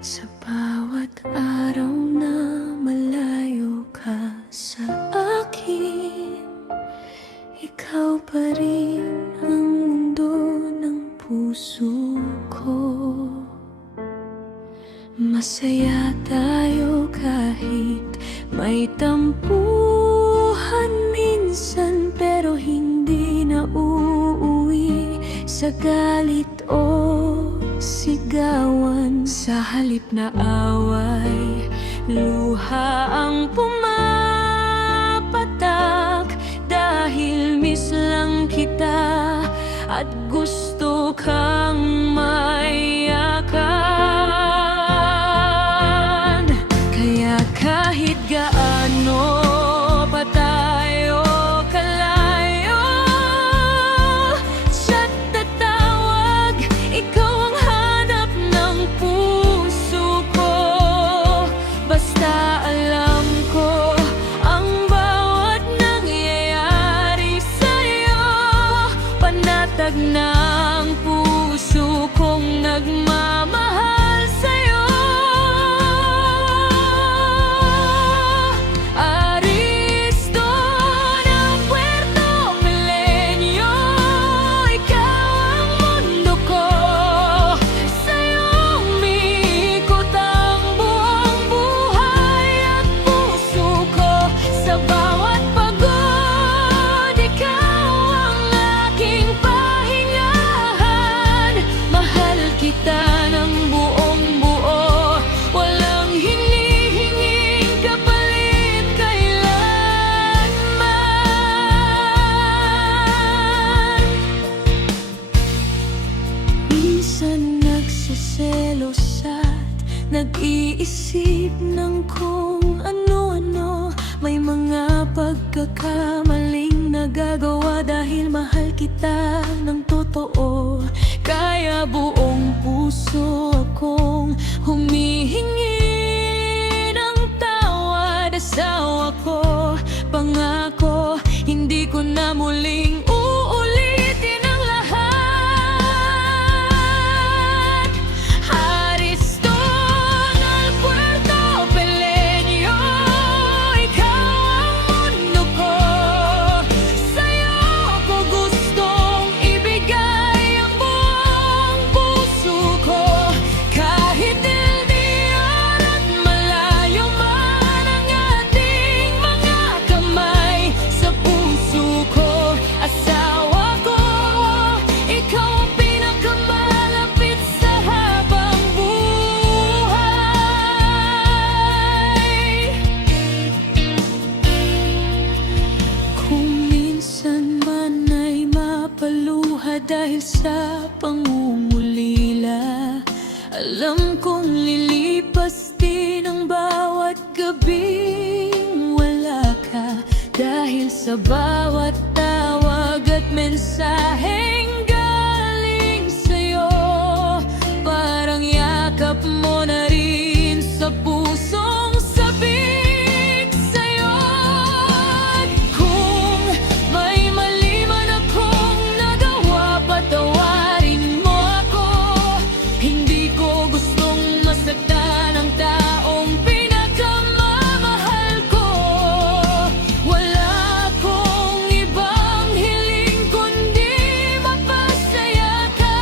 Sa bawat araw na malayo ka sa akin, ikaw pa rin ang mundo ng puso ko. Masaya tayo kahit may tampuhan minsan, pero hindi na uuwi sa galit o sigawan. Sa halip na away, luha ang pumapatak, dahil miss lang kita at gusto kang mayakan. Kaya kahit gaano pa tayo kalayo, chat na tawag, ikaw ang hanap ng puso ko. Basta alam ko ang bawat nangyayari sa'yo, panatag ng puso kong nagmamahal sa'yo. Aristo ng Puerto Milenio, ikaw ang mundo ko. Sa'yo umiikot ang buong buhay at puso ko. Sa bawat pagod, ikaw ang aking pahingahan. Mahal kita ng buong buo, walang hinihinging kapalit kailanman. Minsan nagsiselos at nag-iisip ng kung ano-ano. May mga pagkakamaling nagagawa dahil mahal kita ng totoo. Kaya buong puso akong humihingi ng tawad. Asawa ko, pangako, hindi ko na muling uulitin ang lahat. Aristo ng Puerto Milenio, ikaw ang mundo ko. Sa'yo ko gustong ibigay ang buong puso ko. Kahit LDR at malayo man ang ating mga kamay, sa puso ko, asawa ko, ikaw ang pinakamalapit sa habang buhay. Kung minsan man ay mapaluha dahil sa pangungulila, alam kong lilipas din ang bawat gabing wala ka. Dahil sa bawat tawag at mensaheng galing sa'yo, parang yakap mo na rin sa pusong sabik sa'yo. At kung may mali man akong nagawa, patawarin mo ako. Hindi ko gustong masaktan ang taong pinakamamahal ko. Wala akong ibang hiling kundi mapasaya ka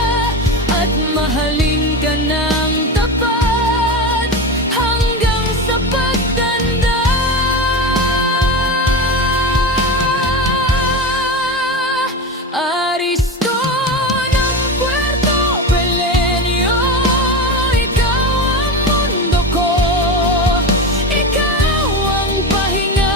at mahalin ka ng tapat hanggang sa pagtanda. Aristo ng Puerto Milenio, ikaw ang mundo ko. Ikaw ang pahinga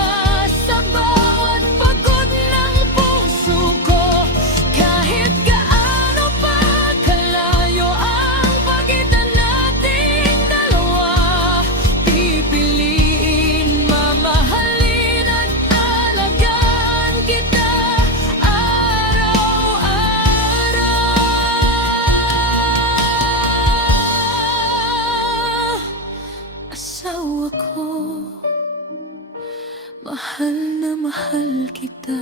sa bawat pagod ng puso ko. Kahit gaano pa kalayo ang pagitan nating dalawa, pipiliin, mamahalin at alagaan kita araw-araw. Asawa ko, mahal na mahal kita,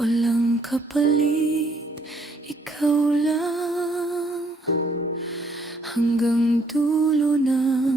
walang kapalit, ikaw lang. hanggang ang dulo ng